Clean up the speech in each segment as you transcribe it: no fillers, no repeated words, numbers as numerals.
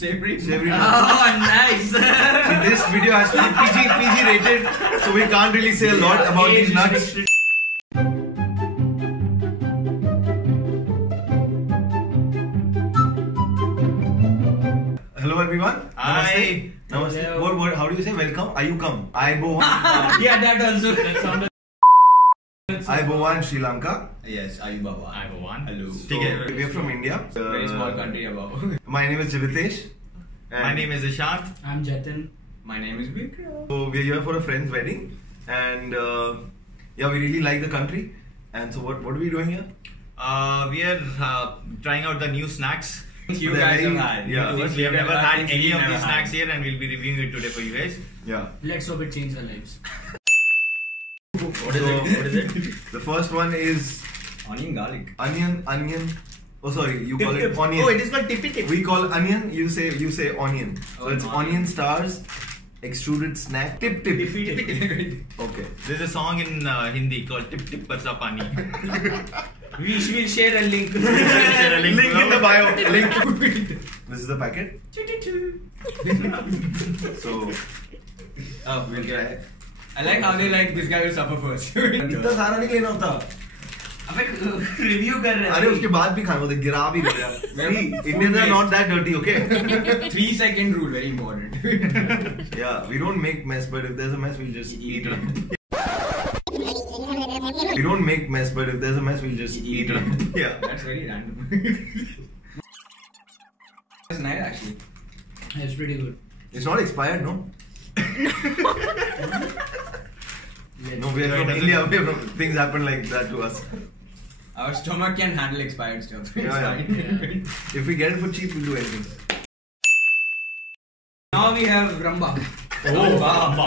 Savory. Oh, nice. This video has to be PG rated, so we can't really say a lot about these nuts. Hello everyone. Hi. Namaste. What? How do you say welcome? Are you come? I Bowan. Yeah, that also. That sounded. I Bowan, Sri Lanka. Yes, Ayubaba. Ayubaba. Hello. So, we are from India. Very small country above. My name is Jivitesh. My name is Ishant. I'm Jatin. My name is Vikram. So we are here for a friend's wedding, and yeah, we really like the country. And so what are we doing here? We are trying out the new snacks. You They're guys very- have had. yeah. We have never had any of never these had. snacks here, and we'll be reviewing it today for you guys. Yeah. Let's hope it changes our lives. What is it? The first one is Onion garlic. onion. Oh, sorry, you call it onion. Oh, it is called tippy tip. We call onion. You say onion. So Oh, it's onion. onion stars, extruded snack. Tip. Tippy tip. Okay. There's a song in Hindi called Tip Tip Parsa Pani. We will share a link. Link in the bio. Link. This is the packet. So Oh, we'll try it. I like how they like this guy will suffer first. इतना सारा नहीं लेना होता. अबे review कर रहे हैं. अरे उसके बाद भी खाना होता है, गिरा भी गया. See, Indians are not that dirty, okay? 3-second rule, very important. Yeah, we don't make mess, but if there's a mess, we'll just eat it. We don't make mess, but if there's a mess, we'll just eat it. Yeah. That's very random. That's nice actually. It's pretty good. It's not expired, no? No, we are No, it from doesn't. India. We are from, things happen like that to us. Our stomach can handle expired stuff. It's Yeah, fine. yeah. If we get it for cheap, we'll do anything. Now we have Ramba. Ramba.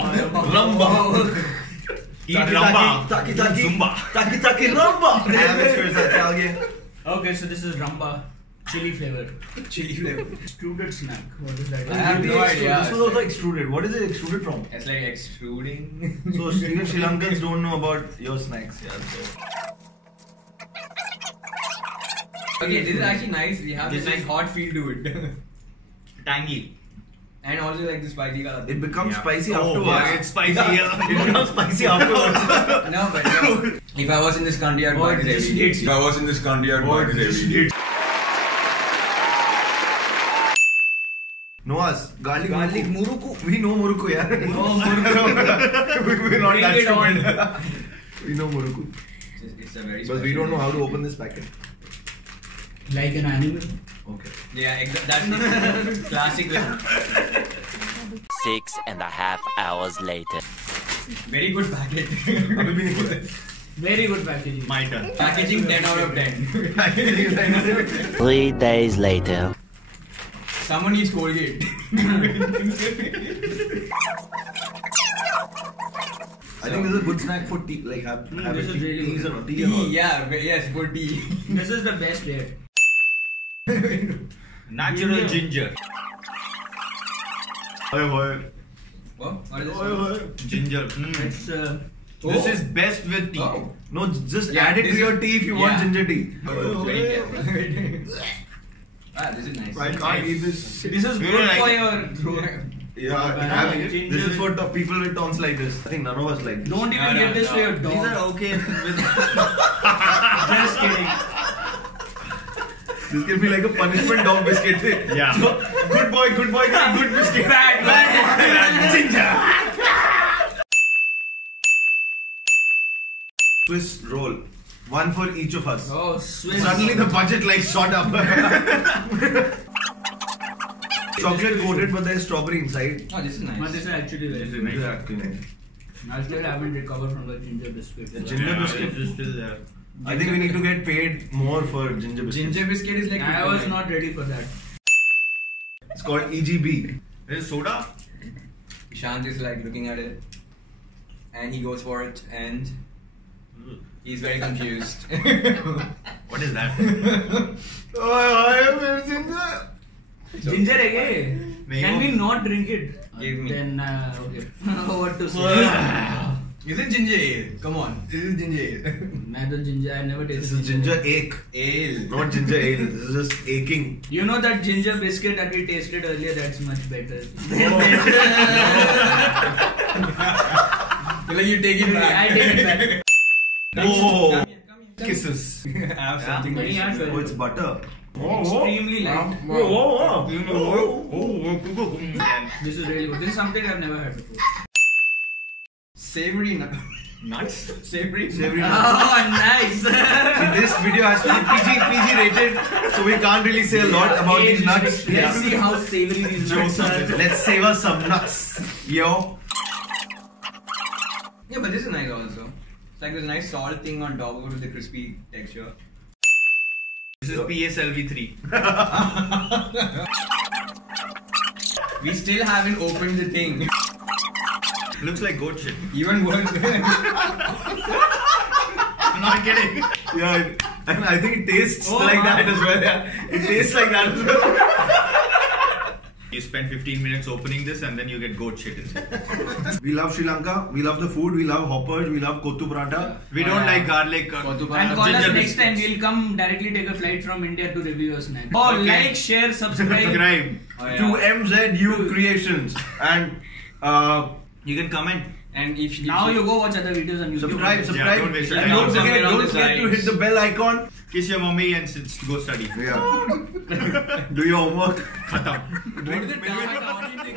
Eat Ramba. Taki taki. Zumba. Taki taki Ramba. Amateurs are आगे. Okay, so this is Ramba. Chili flavor. Chili flavor. Extruded snack. What is that? I have no idea. This was also extruded. What is it extruded from? It's like extruding. So even Sri Lankans don't know about your snacks. Yeah, so. Okay, this is actually nice. We have this This nice is- hot feel to it. Tangy. And also like the spicy color. It becomes Yeah. spicy Oh, afterwards. yeah, it's spicy. Yeah. It becomes spicy afterwards. No, but no. If I was in this country, I'd buy this just every day. eat. If I was in this country, I'd buy this every day. Know us. Garlic muruku. We know Muruku, yeah. Oh, Muruku. We're not Bring that it on. stupid. We know Muruku. It's a very But we don't know how to open this packet. Like an animal. Okay. Yeah, that's the classic. 6.5 hours later. Very good packet. अभी भी नहीं खोला. Very good packaging. My turn. Packaging 10 out of 10. 3 days later. Someone needs Colgate. I think this is a good snack for tea. Like have this it is really teas good. and tea and all. Tea, yeah, yes, for tea. This is the best yet. Natural ginger. What is this? Oy. Ginger. It's This is best with tea. Oh. No, just Yeah, add it this to your is- tea if you want yeah. ginger tea. Very careful. Ah, this is nice. I can't eat this. this is You good like for it? your throat. Yeah, Banana, this ginger. is for the people with tonsillitis. I think none of us like this. Don't even No, give no, this no. to your These dog. are okay with. Just kidding. This can be like a punishment dog biscuit. Yeah. So, good boy, good biscuit. Bad. Ginger. Swiss roll. One for each of us. Oh, Swiss. Suddenly the budget like shot up. Chocolate coated, but there's strawberry inside. Oh, this is nice. But this is actually very good. This is actually nice. I still haven't recovered from the ginger biscuit. The ginger biscuit. is still there. I think we need to get paid more for ginger biscuit. Ginger biscuit is like. I was not ready for that. It's called EGB. This is soda. Shant is like looking at it, and he goes for it, and he's very confused. What is that? So- Ginger again. नहीं, Can वो- we not drink it? Give me. Then okay. What to say? Is it ginger ale? Come on, this is ginger ale. Neither ginger. I never This tasted is ginger ache, Ale. not ginger ale. This is just aching. You know that ginger biscuit that we tasted earlier? That's much better. Like you take it back. I take it back. Oh, Come here. kisses. Have something. But he nice. has very Oh, it's good. butter. Extremely light. This is really good. This is something I've never had before. Savory Nuts? Savory. Savory. Oh, nice. See, this video has to be PG rated, so we can't really say a lot about these nuts. Let's see how savory these nuts are. Let's savor some nuts, yo. Yeah, but this is nice also. It's like there's a nice salt thing on top with the crispy texture. This is PSLV3. We still haven't opened the thing. Looks like goat shit. Even worse. I'm not kidding. Yeah, and I think it tastes Oh, like wow. that as well. Yeah, it tastes like that as well. You spend 15 minutes opening this and then you get goat shit inside. We love Sri Lanka. We love the food. We love hoppers. We love kottu paratha. We don't like garlic. Kottu And paratha. call us Ginger next time. biscuits. We'll come directly take a flight from India to review your snack. Oh, Okay. like, share, subscribe. Subscribe. Oh, yeah. To MZU Creations and You can comment. And if Now you go watch other videos on YouTube. subscribe. don't waste your And time. don't forget Comment on the to hit sides. the bell icon. Kiss your mommy and go study. Yeah. Do your homework. Khatam. What is the exactly?